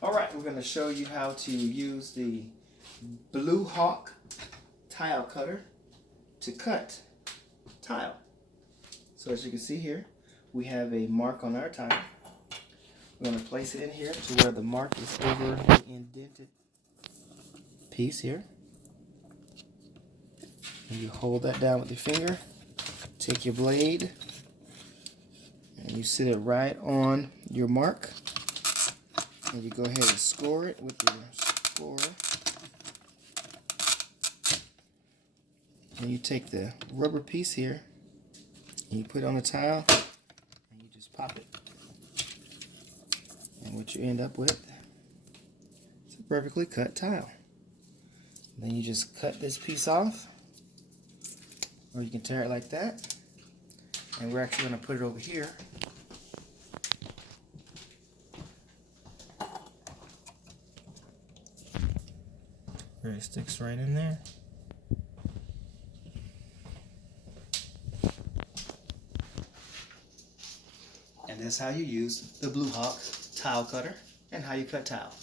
Alright, we're going to show you how to use the Blue Hawk tile cutter to cut tile. So as you can see here, we have a mark on our tile. We're going to place it in here to where the mark is over the indented piece here. And you hold that down with your finger, take your blade, and you sit it right on your mark. And you go ahead and score it with your scorer. And you take the rubber piece here, and you put it on the tile, and you just pop it. And what you end up with is a perfectly cut tile. Then you just cut this piece off, or you can tear it like that. And we're actually going to put it over here. Where it sticks right in there. And that's how you use the Blue Hawk tile cutter and how you cut tile.